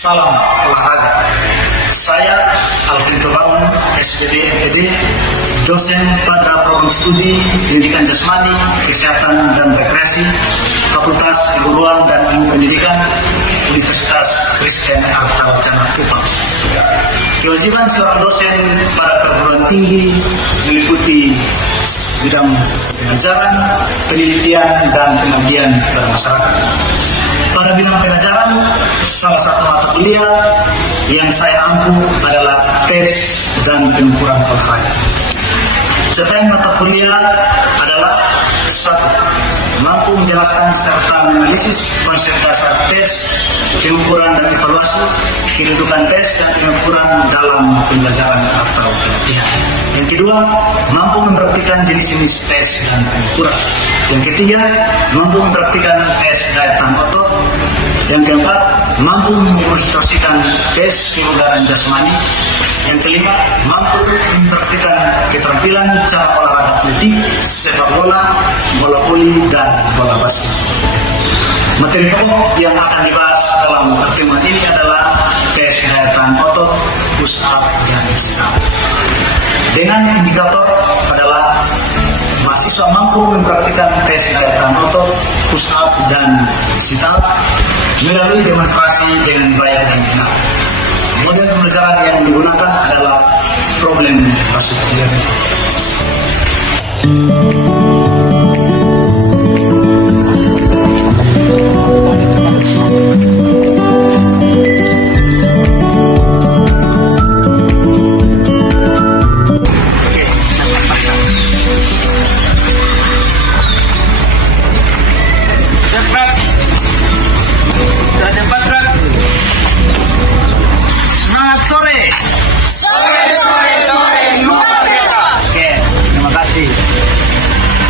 Salam olahraga. Saya Alvin Tobaun, SPD MPD, dosen pada program studi Pendidikan Jasmani, Kesehatan dan Rekreasi, Fakultas Keguruan dan Ilmu Pendidikan, Universitas Kristen Arta Wacana Kupang. Kewajiban seorang dosen pada perguruan tinggi meliputi bidang pengajaran, penelitian, dan pengabdian kepada masyarakat. Pada bidang pengajaran, salah satu mata kuliah yang saya ampu adalah tes dan pengukuran olahraga. Capaian mata kuliah adalah 1. Mampu menjelaskan serta menganalisis konsep dasar tes, pengukuran dan evaluasi, kedudukan tes dan pengukuran dalam pembelajaran atau pelatihan. Yang kedua, mampu mempraktikkan jenis-jenis tes dan pengukuran. Yang ketiga, mampu mempraktikkan tes daya tahan otot. Yang keempat, mampu mendemonstrasikan tes kebugaran jasmani. Yang kelima, mampu mempraktikkan keterampilan cara olahraga atletik, sepak bola, bola voli, dan bola basket. Materi pokok yang akan dibahas dalam pertemuan ini adalah tes daya tahan otot, push up, dan sit up. Dengan indikator adalah mahasiswa mampu mempraktikkan tes daya tahan otot, push up, dan sit up melalui demonstrasi dengan baik dan benar. Model pembelajaran yang digunakan adalah problem based learning.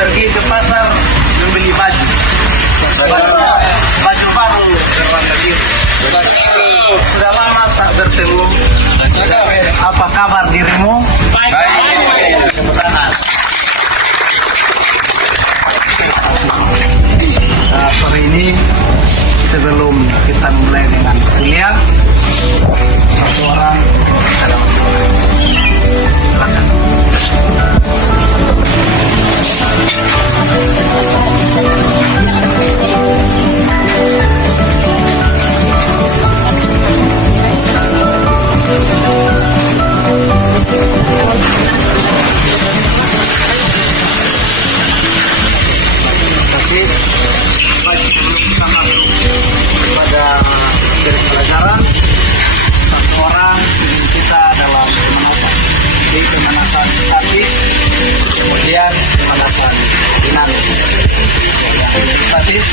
Pergi ke pasar membeli baju baru berwarna biru. Sudah lama tak bertemu. Apa kabar dirimu? Baik. Sore ini sebelum kita mulai dengan kuliah, satu orang ada silakan. Pada materi pelajaran, satu orang kita dalam pemanasan. Jadi pemanasan statis, kemudian pemanasan dinamis. Yang statis,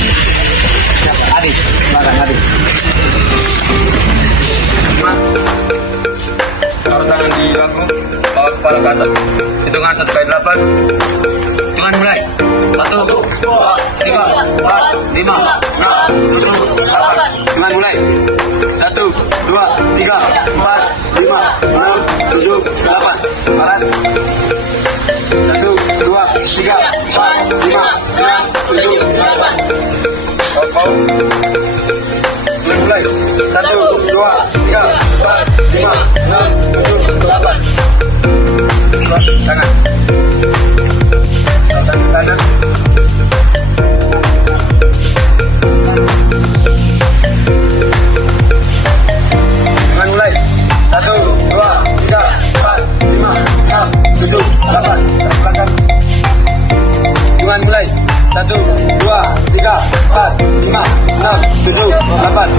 siapa? Adit, silakan Adit. Taruh tangan di bahu, bawa kepala ke atas. Hitungan 1 sampai 8. Hitungan mulai. 1, 2, 3, 4, 5, 6, 7, 8. Hitungan mulai. 1, 2, 3, 4, 5, 6, 7, 8. Balas. 1, 2, 3, 4, 5, 6, 7, 8. Kau. Hitungan mulai. 1, 2, 3, 4, 5, 6, 7, 8. Kanan. Kanan. Hitungan mulai. 1, 2, 3, 4, 5, 6, 7, 8. Belakang. Hitungan mulai. 1, 2, 3, 4, 5, 6, 7, 8.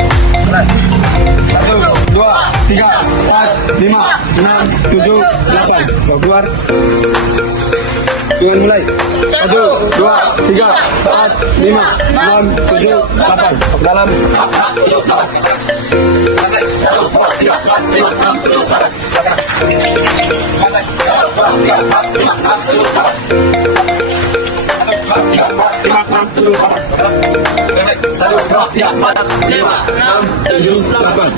1, 2, 3, 4, 5, 6, 7, 8. Kau keluar. Hitungan mulai. 1, 2, 3, 4, 5, 6, 7, 8. Ke dalam. 1, 2, 3, 4, 5, 6, 7, 8. 1, 2, 3, 4, 5, 6, 7, 8.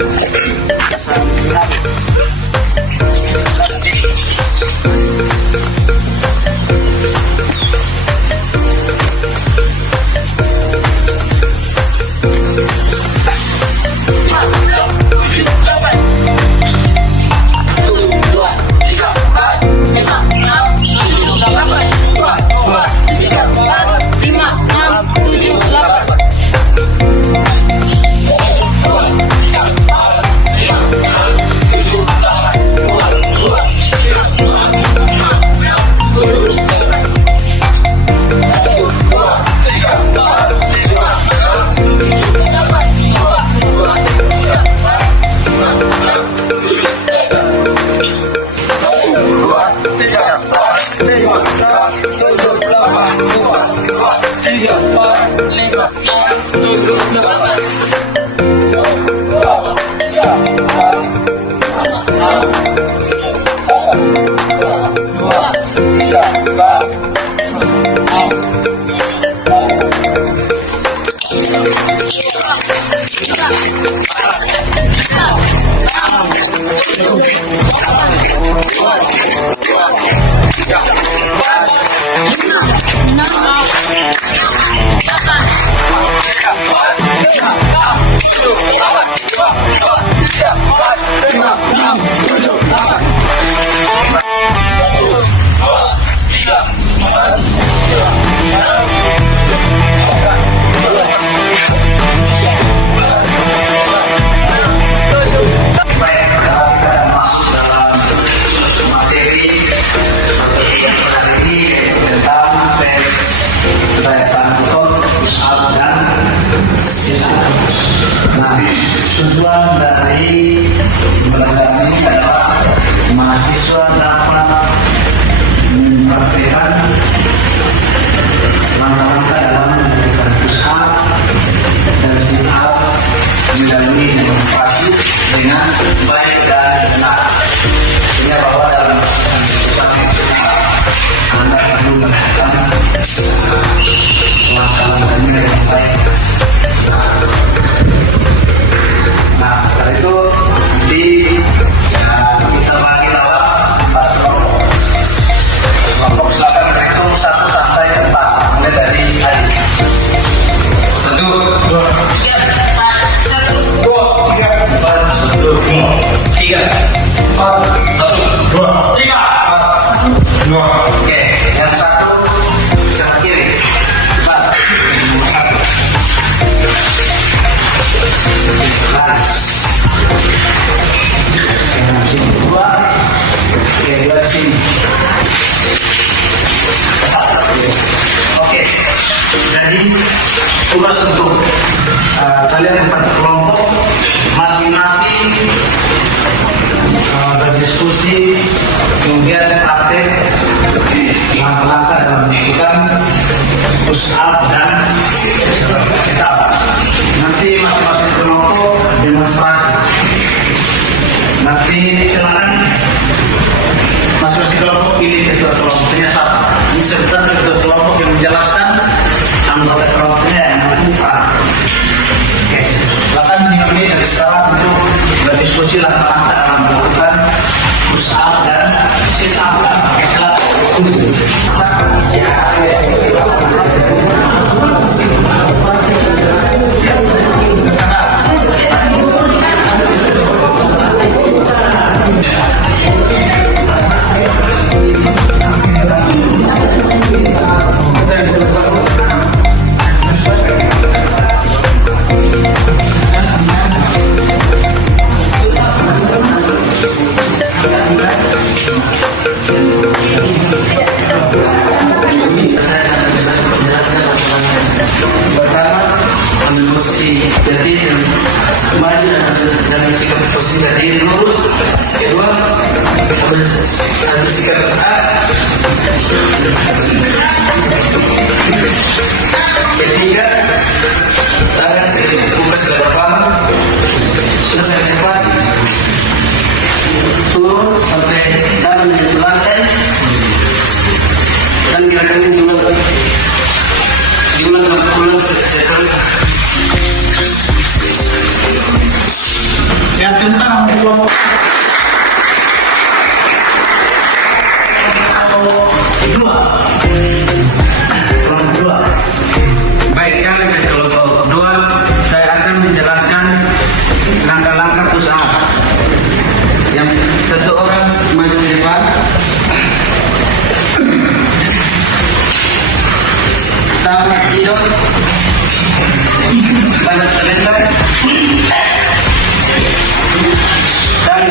Baik, kita masuk dalam materi yang hari ini yaitu tentang tes daya beton, pusat dan sisa. Nah, tujuan dari pembelajaran ini adalah mahasiswa dapat mempraktikkan langkah-langkah dalam menentukan pusat dan sisa melalui demonstrasi dengan baik dan benar. Sehingga bahwa dalam pusat Anda perlu melakukan langkah-langkahnya dengan baik. Nah, setelah itu kita bagi dalam 4 kelompok. Kelompok silakan berhitung 1 sampai 4 mulai dari hari. 1, 2, 3, 4, 2, 3, 4, 2. Oke, yang satu sebelah kiri. Cepat. Nomor 1. Baris. Yang sini 2. Oke, 2 di sini. Oke. Jadi tugas untuk kalian 4 kelompok masing-masing berdiskusi, kemudian praktek langkah-langkah dalam melakukan push up dan sit up. Nanti masing-masing kelompok demonstrasi. Nanti silakan masing-masing kelompok pilih ketua kelompoknya siapa. Ini sebentar ketua kelompok yang menjelaskan, anggota kelompoknya yang melakukan. Oke, silakan dimulai dari sekarang untuk berdiskusi langkah-langkah dalam melakukan push up dan sit up. Oke, silakan. Pertama, ambil posisi berdiri maju dan sikap posisi berdiri lurus. Kedua, ambil sikap saat. Ketiga, tangan sedikit buka ke depan, terus ke depan, turun sampai tangan menyentuh lantai, dan gerakannya diulang seterusnya. Yang tentang kelompok kedua. Baik, kali ini kelompok kedua saya akan menjelaskan langkah-langkah usaha. Yang satu orang maju ke depan. Tangan hidung, tangan terletak, dan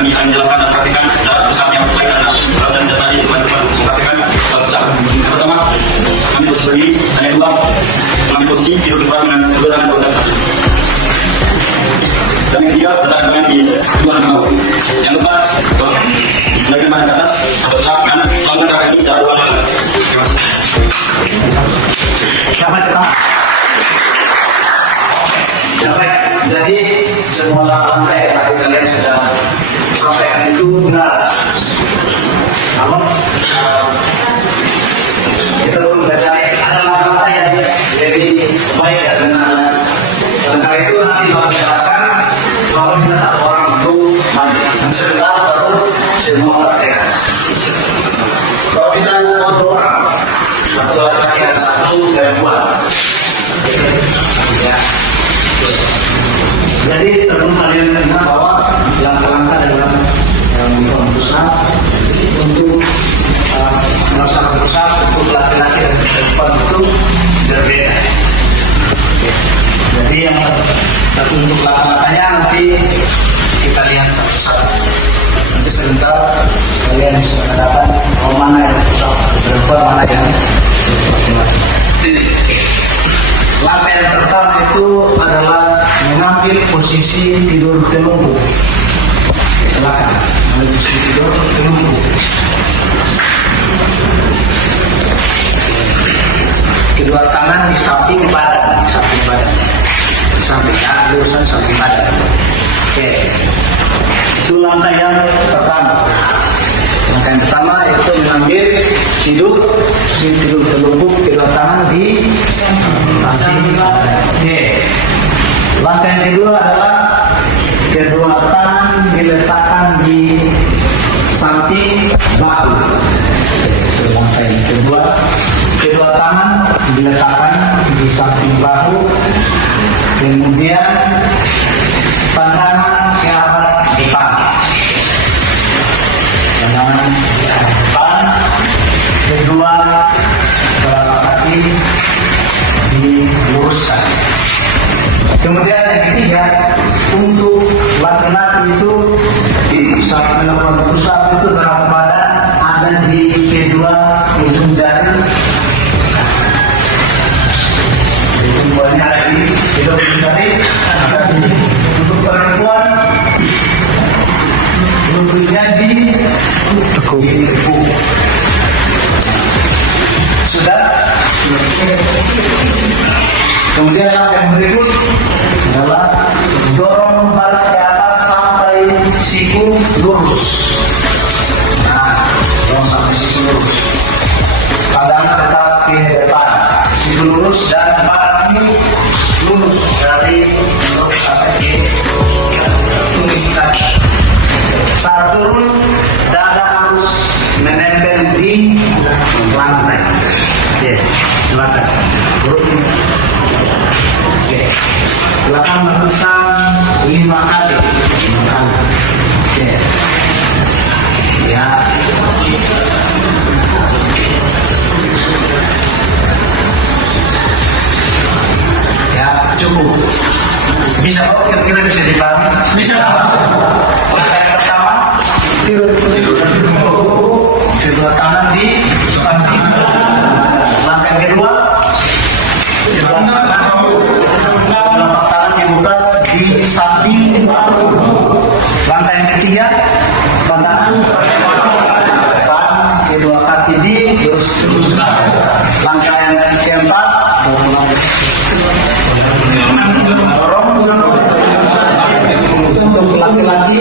kami akan menjelaskan dan praktikkan cara perusahaan yang baik dan perasaan data ini teman-teman praktikkan perusahaan. Yang pertama, kami bersembunyi, dan yang kedua, kami posisi tidur di depan dengan keberadaan badan satu. Dan yang ketiga, letakkan tangan di dua sama bawah. Yang keempat, menaikkan badan ke atas atau usahakan melakukan cara ini secara berulang-ulang. Terima kasih. Selamat datang. Ya, baik. Jadi semua lantai yang tadi kalian sudah sampaikan itu benar. Namun kita belum mencari ada lantai yang jadi baik dan benar. Dan karena itu nanti bapak jelaskan kalau kita satu orang itu mandi sebentar baru semua praktek. Kalau kita mau dua orang, satu laki-laki dan satu perempuan. Ya. Jadi perlu kalian kenal bahwa langkah-langkah dalam berusaha untuk melaksanakan berusaha untuk laki-laki dan perempuan itu berbeda. Jadi yang satu untuk langkah-langkahnya nanti kita lihat satu-satu. Nanti sebentar kalian bisa mengatakan mana yang susah perempuan, mana yang laki-laki. Langkah yang pertama itu adalah mengambil posisi tidur telungkup. Silakan, ambil posisi tidur telungkup. Kedua tangan di samping badan, di samping lurusan samping badan. Oke, itu langkah yang pertama. Langkah yang pertama itu mengambil tidur telungkup, kedua tangan di samping badan. Oke. Langkah yang kedua adalah kedua tangan diletakkan di samping bahu. Langkah yang kedua, kedua tangan diletakkan di samping bahu. Kemudian pandangan ke arah depan. Pandangan ke arah depan. Kedua telapak kaki diluruskan. Kemudian yang ketiga, untuk laki-laki itu saat melakukan berusaha itu berat badan ada di kedua ujung jari. Ujungnya ada di kedua ujung jari. Untuk perempuan, ujungnya di tekuk. Sudah. Kemudian yang berikut adalah dorong balik ke atas sampai siku lurus. Nah, dorong sampai siku lurus. Pandangan tetap ke depan, siku lurus dan badan lurus dari lurus sampai ke tulang kaki. Saat turun, dada harus menempel di lantai. Oke, silakan. Turun. Silakan melakukan 5 kali. Oke. Ya. Ya, cukup. Bisa kok kira-kira bisa dipahami? Bisa. Langkah yang pertama, tidur. Kedua tangan di samping. Langkah yang kedua, telapak tangan dibuka di samping. Langkah yang ketiga, pandangan depan, kedua kaki diluruskan. Langkah yang keempat, dorong untuk laki-laki,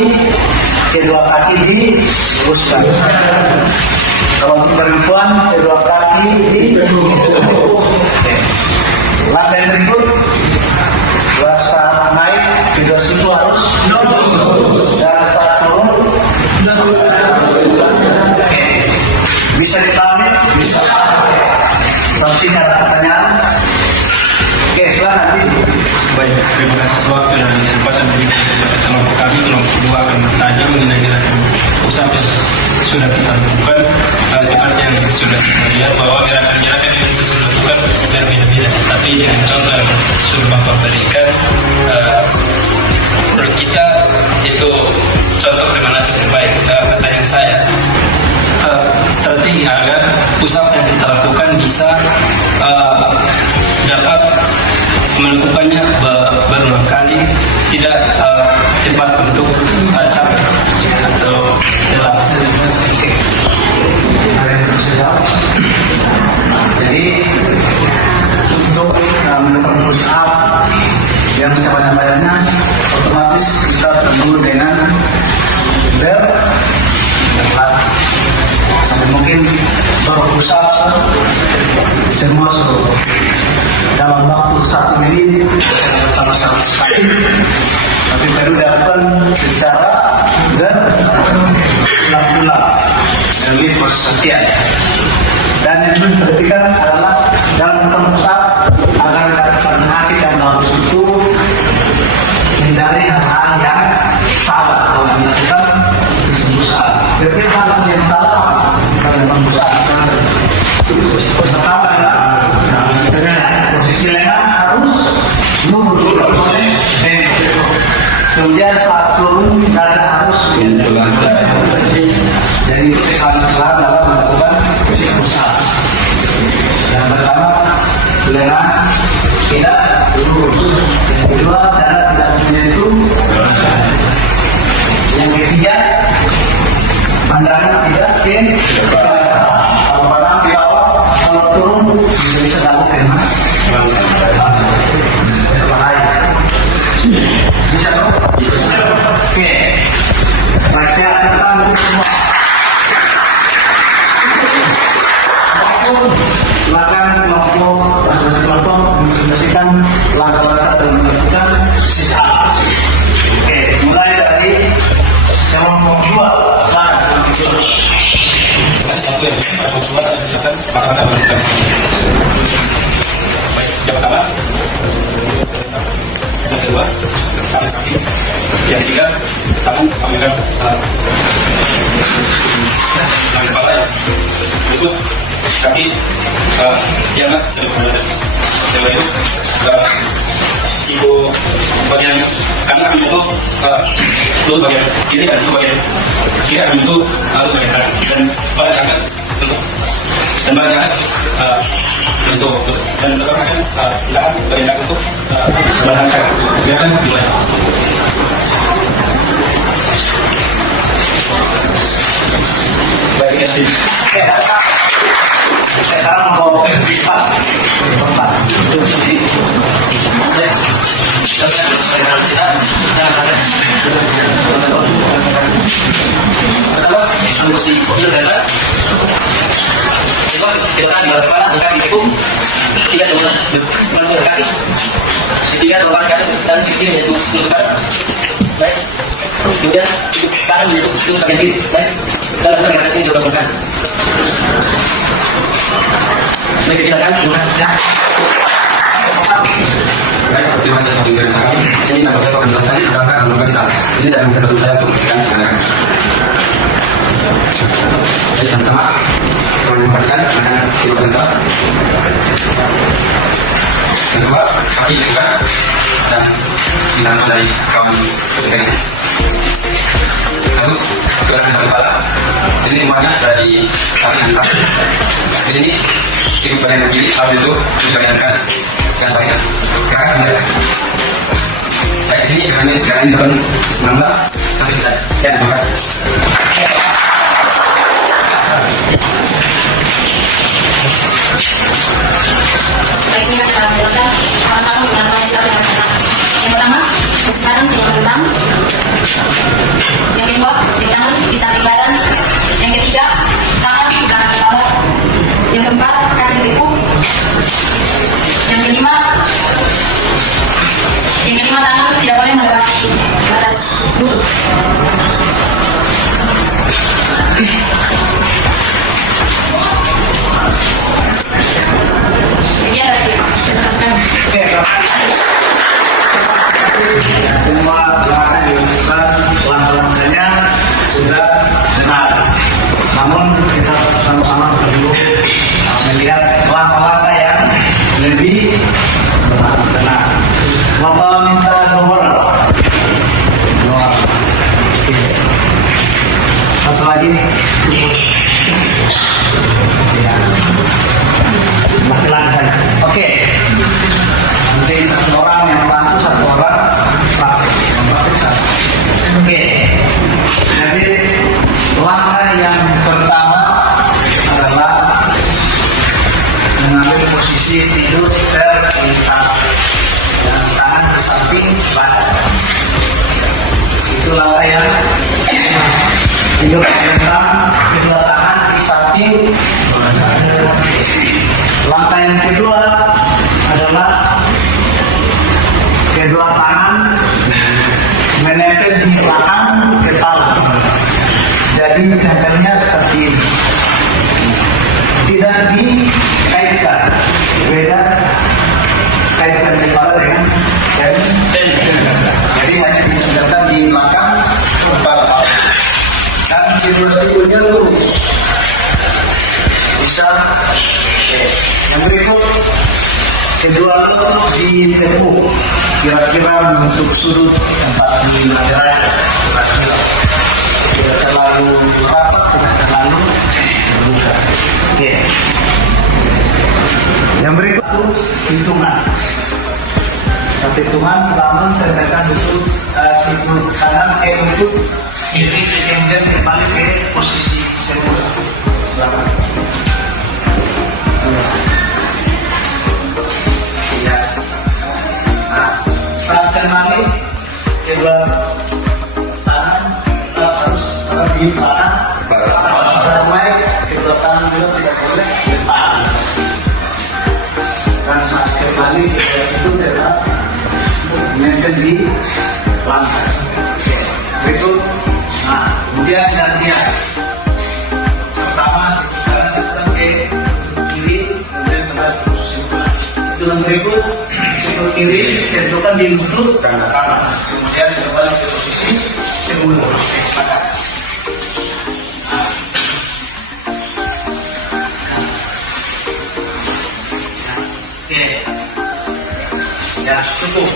kedua kaki diluruskan. Kalau untuk perempuan, kedua kaki diluruskan. Langkah yang berikut, saat naik kedua siku harus dan saat turun. Bisa dipahami? Bisa. Sampai ada pertanyaan? Oke, silakan. Baik, terima kasih atas waktu dan kesempatan diberikan kepada kelompok kami. Kelompok kedua akan bertanya mengenai gerakan usaha sudah kita lakukan. Seperti yang sudah kita lihat bahwa gerakan-gerakan yang kita sudah lakukan berbeda-beda. Tapi dengan contoh yang sudah Bapak berikan, menurut kita itu contoh bagaimana pusat yang kita lakukan bisa dapat melakukannya berulang kali, tidak cepat untuk capek atau lelah. Jadi untuk melakukan push up yang sebanyak-banyaknya, otomatis kita tunggu dengan belt tepat. Sampai mungkin baru push up semua dalam waktu 1 menit sama-sama sekali. Tapi perlu dilakukan secara berulang-ulang dari perhatian. Dan yang diperhatikan adalah dalam pusat agar mendapatkan hasil yang bagus itu hindari hal-hal yang salah kalau dilakukan pusat. Jadi hal yang salah dalam pusat pertama adalah posisi lengan harus lurus, kemudian saat turun dada harus jadi itu kesalahan dalam melakukan posisi pusat. Yang pertama, lengan tidak lurus. Yang kedua, dada tidak menyentuh. Yang ketiga, pandangan tidak ke kalau barang di bawah, kalau turun bisa dalam tema berbahaya. Bisa dong? Oke. Baca tentang semua. Silakan kelompok menginstruksikan langkah-langkah dan melakukan sisa. Oke, mulai dari kelompok 2. Silakan Yang pertama, yang kedua, saling kaki. Yang ketiga, saling ambilkan tangan kepala ya. Untuk kaki jangan sederhana. Setelah itu ibu bagian kanan akan itu lutut bagian kiri dan bagian kiri akan itu lutut bagian kanan dan balik akan dan balik akan untuk dan sekarang tahan bagian untuk bahan kanan. Silakan dimulai. Baik, kasih. sekarang mau lipat. Pertama, posisi kecil dan berat. Kedua, kita tahan di bawah kepala, angkat di tekuk. Ketiga, dengan melambungkan kaki. Ketiga, lompat ke atas dan sedikit yaitu lutut kanan. Baik. Kemudian tangan menyentuh lutut bagian kiri. Baik. Dan lakukan gerakan ini dilambungkan. Baik, silakan. Baik, terima kasih atas pemberian kami. Di sini tanpa saya akan menjelaskan gerakan melambungkan kita. Di sini saya minta bantu saya untuk memberikan gerakan. Jadi yang pertama, saya menempatkan tangan di bawah. Yang kedua, kaki tegak dan ditangkap dari kawan ketiganya. Lalu gerakan kepala. Di sini tempatnya dari kaki angkat. Di sini kiri bagian kiri, lalu itu di bagian kanan. Dan saya gerakan kembali. Baik, di sini gerakan depan menambah sampai selesai. Ya, terima kasih. Baik, singkat dalam jelaskan kawan-kawan menggunakan sikap dengan tenang. Yang pertama, sekarang dengan tentang. Yang kedua, di tangan di samping badan. Yang ketiga, tangan di belakang kepala. Yang keempat, kaki ditekuk. Yang kelima, tangan tidak boleh melewati batas lutut. Semua gerakan dilakukan langkah-langkahnya sudah benar. Namun kita sama-sama perlu melihat langkah-langkah yang lebih benar. Bapak minta nomor. Satu lagi. Ya. Hidup tentang kedua tangan di samping. Langkah yang kedua adalah kedua tangan menempel di belakang kepala. Jadi tempelnya seperti ini. Tidak dikaitkan. Beda kaitkan kepala dengan jadi hanya ditempelkan di belakang kepala. Dan durasinya lurus. Bisa. Yang berikut kedua lutut ditekuk kira-kira menutup sudut tempat di derajat tidak terlalu rapat, tidak terlalu terbuka. Oke. Yang berikut hitungan. Hitungan namun tempelkan lutut sudut kanan lutut kiri kemudian kembali ke posisi semula. Selamat. Ya. Nah, saat kembali kedua tangan harus di tangan. Mulai kedua tangan juga tidak boleh lepas. Dan saat kembali itu adalah menempel di lantai. Berikut. Nah, kemudian gantian. Pertama sekarang sekarang ke kiri, kemudian kembali ke posisi semula. Yang berikut sebelah kiri sentuhkan di lutut kanan, kemudian kembali ke posisi semula. Sepakat. Oke, ya cukup.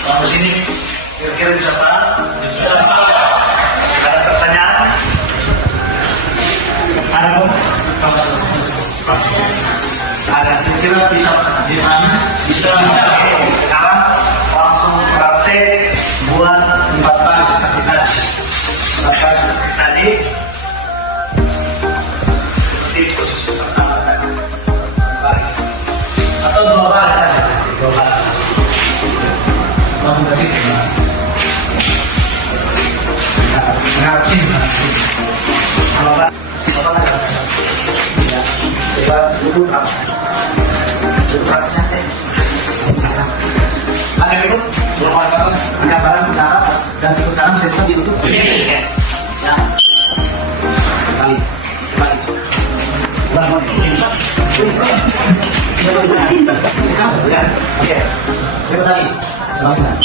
Kalau sini kira-kira bisa paham? Bisa. Ada pertanyaan? Ada kok? Ada. Kira bisa dipahami? Bisa. Sekarang langsung praktek buat 4 baris seperti tadi. 4 baris seperti tadi. Seperti posisi pertama tadi. Baris. Atau 2 baris saja. 2 baris. Lalu tadi gimana? Ngarapin. Kalau Pak, apa ada? Ya, coba dulu Pak. Ada itu, berapa ke atas, ada barang ke atas, dan sebelah kanan saya ditutup. Ya, kali, bangun. Ya, oke. Coba lagi, bangun.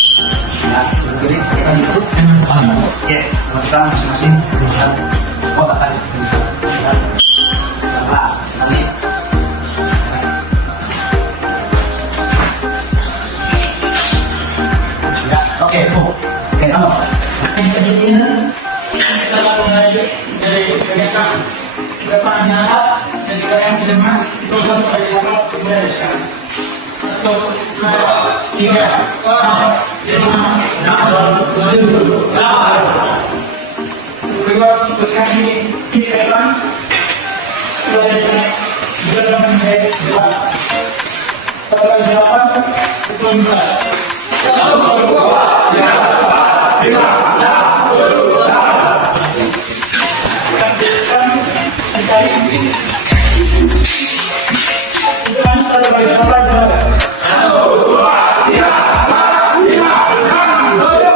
Ya, sebelum ini kita ditutup. Oke, kita masing-masing kita kotak tadi. Nah, nanti. Oke, oke, kamu. Yang kedua, kita mulai dari kegiatan depannya dan kita yang tidak mas itu satu kali apa kemudian sekarang 1, 2, 3, 4, 5, 6, 7, 8. Kedua besar ini di depan, dalam menjadi 2. Pada 8 itu 4. 1, 2, 3, 4, 5, 6, 7, 8. Lanjutkan mencari sendiri. Dengan pada bagian apa juga? 1, 2, 3, 4, 5, 6, 7,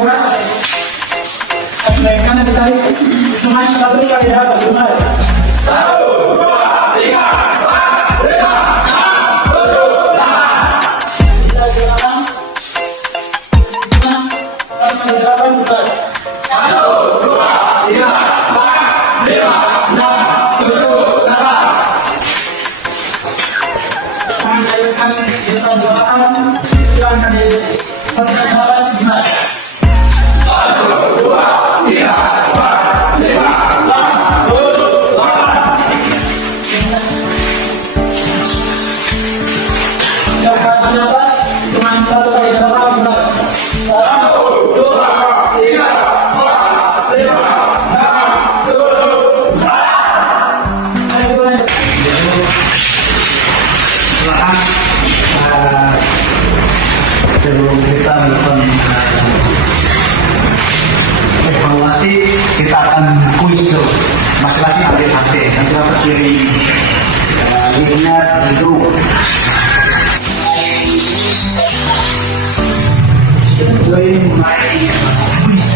8. Naikkan dan ditarik. Cuma 1 kali apa? 1, 2, 3, 4, 5, 6, 7, 8. Kita jalan. Dengan 1 kali 8 bukan. 1, 2, 3, 4, 5, 6, 7, 8. Mencairkan di depan 2 orang. Silahkan di depan 2 orang gimana? 1, 2, 3, 4, 5, 6, 7, 8. Jangan bernafas, cuma 1 kali 8 bukan. 1, 2, 3, 4, 5, 6, 7, 8. dengan kuis itu. Masing-masing ambil HP. Nanti dapat kirim linknya di grup. Join mulai kuis.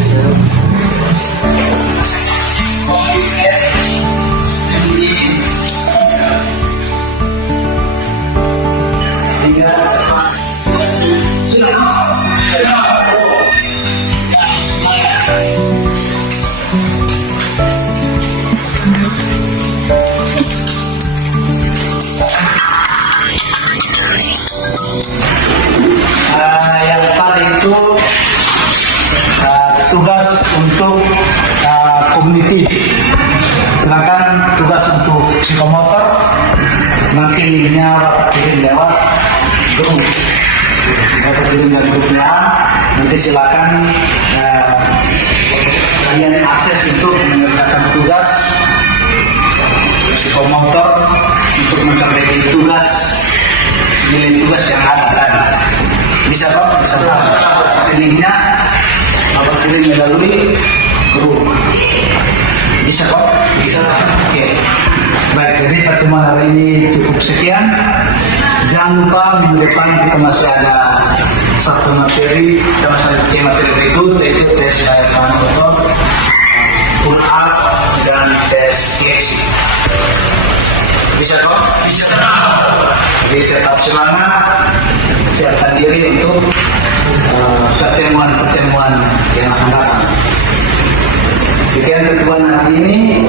Yang paling itu tugas untuk kognitif, sedangkan tugas untuk psikomotor nanti linknya Bapak kirim lewat grup. Bapak kirim dari grupnya, nanti silakan kalian akses untuk mengerjakan tugas psikomotor untuk memperbaiki tugas nilai tugas yang ada tadi. Bisa kok, bisa kok. Linknya Bapak kirim melalui grup. Bisa kok? Bisa. Oke. Baik, jadi pertemuan hari ini cukup sekian. Jangan lupa minggu depan kita masih ada satu materi, kita masih ada tiga materi berikut, yaitu tes layar motor, pull up, dan tes flexi. Bisa kok? Bisa. Jadi tetap semangat, siapkan diri untuk pertemuan-pertemuan yang akan datang. Sekian pertemuan hari ini,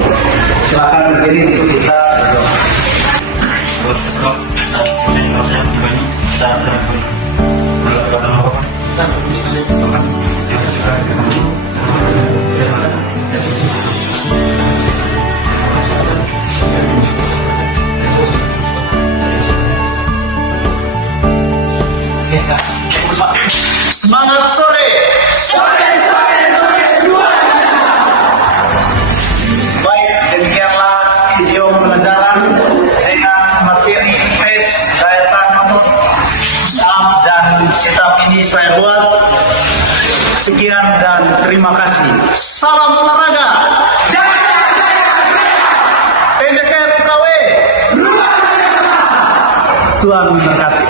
silakan berdiri untuk kita berdoa. Semangat sore. Baik, demikianlah video pelajaran dengan materi tes daya tahan motor dan setup ini saya buat. Sekian dan terima kasih. Salam olahraga. PJK UKW. Tuhan memberkati.